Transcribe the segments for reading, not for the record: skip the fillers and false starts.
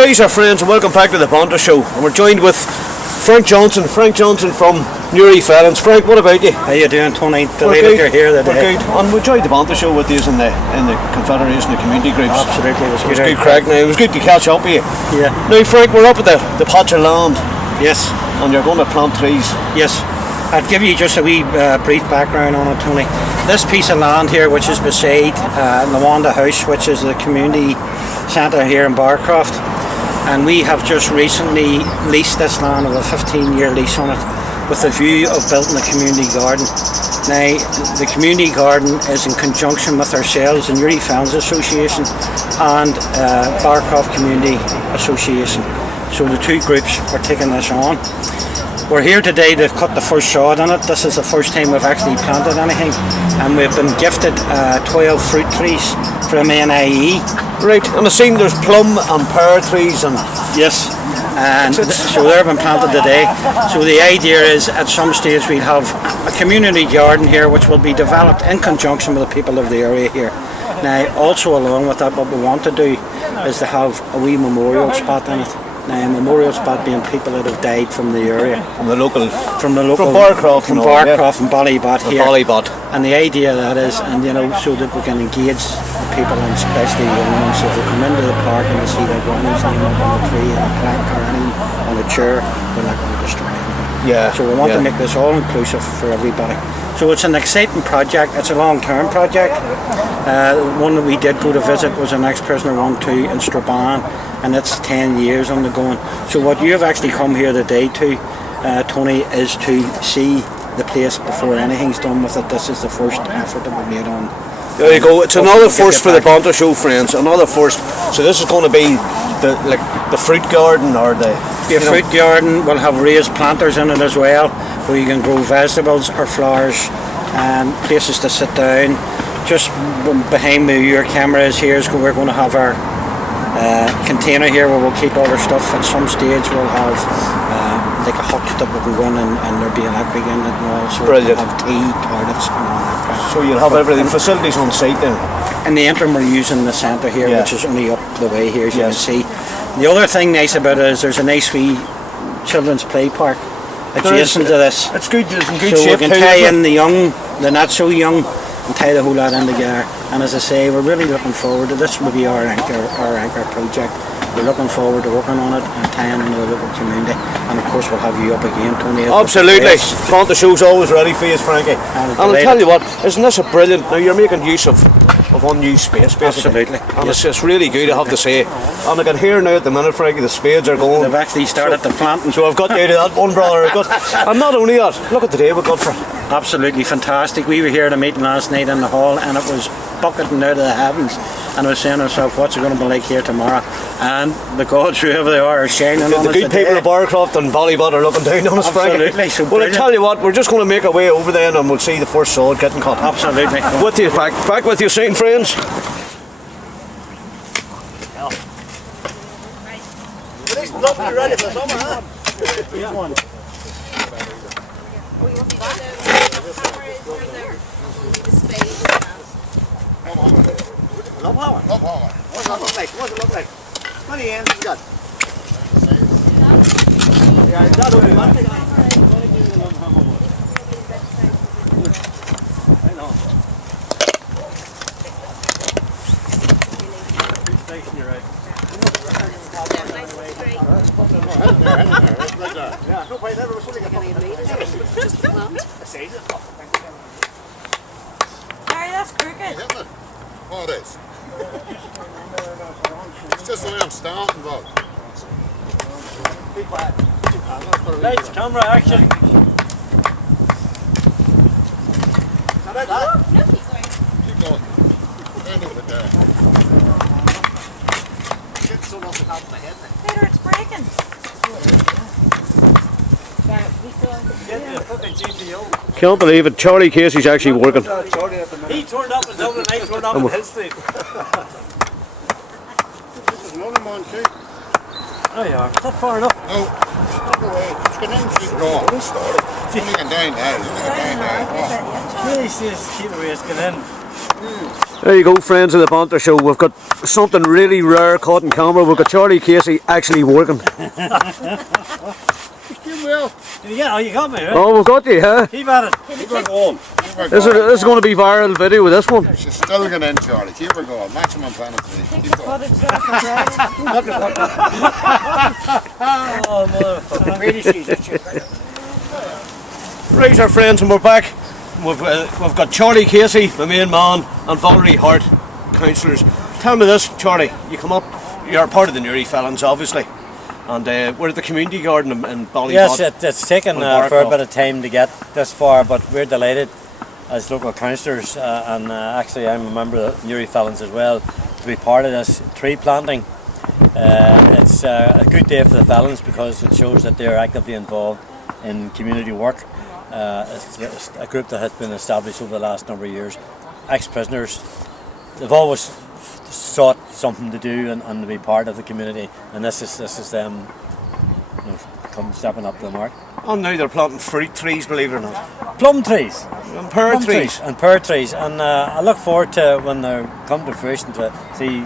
rise, our friends, and welcome back to the Banter show. And we're joined with Frank Johnston from Newry Felons. Frank, what about you? How you doing, Tony? Delighted you're here today. We're good. And we enjoyed the Banter show with you in the Confederation, the community groups. Absolutely, it was good crack. Now, it was good to catch up with you. Yeah. Now, Frank, we're up at the patch of land. Yes. And you're going to plant trees. Yes. I'd give you just a wee brief background on it, Tony. This piece of land here, which is beside Loanda House, which is the community centre here in Barcroft, and we have just recently leased this land with a 15-year lease on it with the view of building a community garden. Now, the community garden is in conjunction with ourselves, the Newry Felons Association and Barcroft Community Association. So the two groups are taking this on. We're here today to cut the first sod on it. This is the first time we've actually planted anything, and we've been gifted 12 fruit trees from NIE. Right, and I've seen there's plum and pear trees and... Yes, and so they've been planted today. So the idea is at some stage we'll have a community garden here which will be developed in conjunction with the people of the area here. Now, also along with that, what we want to do is to have a wee memorial spot in it. Now, a memorial spot being people that have died from the area. From Barcroft, and Ballybot here. Ballybot. And the idea of that is, and so that we can engage the people, and especially young ones, if they come into the park and they see their granny's name up on the tree and a plaque or any on a chair, they're not going to destroy it. Yeah. So we want to make this all inclusive for everybody. So it's an exciting project. It's a long-term project. One that we did go to visit was an ex-prisoner 1-2 in Strabane, and it's 10 years on the going. So what you have actually come here today to, Tony, is to see the place before anything's done with it. This is the first effort that we made on. There you go. It's another first for the Banter show, friends. Another first. So this is going to be the fruit garden or the fruit garden. Will have raised planters in it as well, where you can grow vegetables or flowers, and places to sit down. Just behind me, your camera is here. We're going to have our container here where we'll keep all our stuff. At some stage we'll have like a hut that we can go in and there'll be electric in it and all. So brilliant. We'll have tea, toilets and all that. So you'll have everything, facilities on site then? In the interim we're using the centre here, which is only up the way here, as you can see. The other thing nice about it is there's a nice wee children's play park adjacent to this. It's good, it's in good so shape. So we can tie in the young, the not so young, and tie the whole lot in together. And as I say, we're really looking forward to this. Will be our anchor project. We're looking forward to working on it and tying into the local community. And of course we'll have you up again, Tony. Absolutely. The show's always ready for you, Frankie. And I'll tell you what, isn't this a brilliant, now you're making use of unused space basically. Absolutely. And it's really good, I have to say. And I can hear now at the minute, Frankie, the spades are going. They've actually started the planting. So I've got you to that one, brother. And not only that, look at the day we've got for. Absolutely fantastic. We were here at a meeting last night in the hall and it was bucketing out of the heavens, and I was saying to myself, what's it going to be like here tomorrow? And the gods, whoever they are shining on us. The good people of Barcroft and Ballybot are looking down on us, Frankie. Absolutely. So well, I tell you what, we're just going to make our way over there and we'll see the first sod getting cut. Absolutely. With you, back with you soon, friends. Not ready for summer, huh? Yeah. One. No power. No power. What's it look like? What's it look like? How many hands you got? Yeah, that only one thing. I know. Station, you're right. Yeah, no point ever. Just the plant. Harry, that's crooked. Oh, it is. It's just the way I'm starting, though. Lights, camera, action. Keep going. End of the day. Peter, it's breaking. Can't believe it, Charlie Casey's actually working. He turned up in Dublin, I turned up in Hill Street. This is another man, too. Oh yeah, is that far enough? No. Look away. It's going in, keep going. Only going down there. Only going down there. Jesus, keep the way it's going in. There you go, friends of the Banter Show. We've got something really rare caught in camera. We've got Charlie Casey actually working. Well, Yeah, you got me, right? Oh, we've got you, huh? Keep at it. keep her going. This is going to be viral video with this one. She's still going in, Charlie. Keep her going. Maximum penalty. Keep going. Oh, motherfucker. Really sees it. Right, our friends, and we're back. We've got Charlie Casey, the main man, and Valerie, Harte, councillors. Tell me this, Charlie. You come up. You're part of the Newry Felons, obviously. And we're at the community garden in Ballybot. Yes, it's taken for a bit of time to get this far, but we're delighted as local councillors, and actually I'm a member of the Newry Felons as well, to be part of this tree planting. It's a good day for the Felons because it shows that they're actively involved in community work. It's a group that has been established over the last number of years. Ex-prisoners, they've always sought something to do and to be part of the community, and this is them, come stepping up to the mark. And now they're planting fruit trees, believe it or not. Plum trees And pear trees. and pear trees, and I look forward to when they come to fruition to see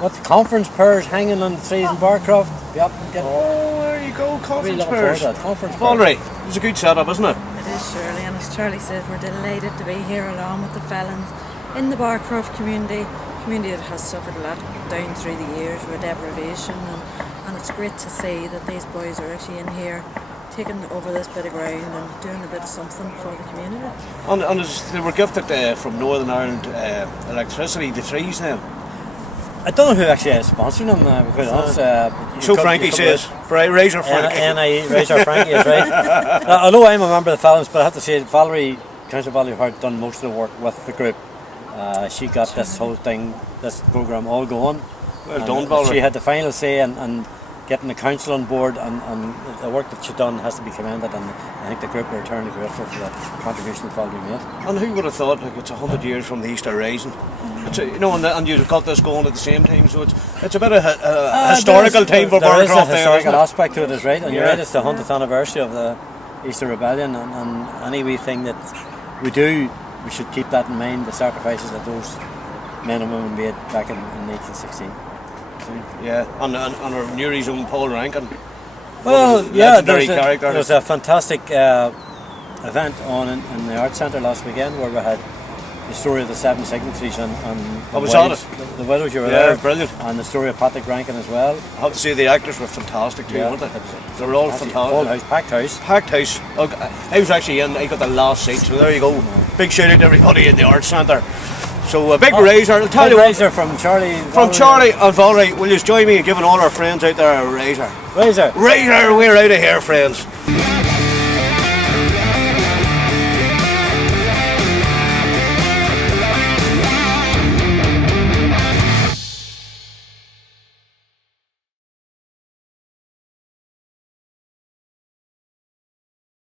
what the conference pears hanging on the trees in Barcroft. Yep, Oh, there you go, really conference looking forward pears. to that. Conference pears. Valerie, it's a good setup, isn't it? It is, Shirley, and as Charlie says, we're delighted to be here along with the Felons in the Barcroft community that has suffered a lot down through the years with deprivation, and it's great to see that these boys are actually in here taking over this bit of ground and doing a bit of something for the community. And they were gifted from Northern Ireland electricity, the trees now. I don't know who actually is sponsoring them, because So Frankie says, Razor Frankie. NIE, Razor Frankie is right. Now, although I'm a member of the Felons, but I have to say, Councillor Valerie Harte done most of the work with the group. She got this whole thing, this programme all going. Well done, Valerie. She had the final say and getting the council on board, and the work that she done has to be commended, and I think the group are eternally grateful for the contribution that Valerie made. And who would have thought, like, it's 100 years from the Easter Rising? It's and you've got this going at the same time, so it's a bit of a historical time for There is a Barcroft there, historical isn't it? aspect to it, is right, and you're Yeah. right, it's the 100th anniversary of the Easter Rebellion, and any wee thing that we do, we should keep that in mind, the sacrifices that those men and women made back in 1916. Yeah, and our Newry's own Paul Rankin. Well, yeah, legendary character. there was a fantastic event on in the Arts Centre last weekend where we had the story of the seven signatories and I was on it. The widows, you were Yeah, there. brilliant. And the story of Patrick Rankin as well. I have to say the actors were fantastic too, weren't they? They were all Full fantastic. house, packed house. Packed house. I was actually in, I got the last seat, so there you go. Big shout out to everybody in the Arts Centre. So a big razor, I'll tell you what. Razor from Charlie. From Charlie and Valerie, will you join me in giving all our friends out there a razor? Razor. Razor, we're out of here, friends.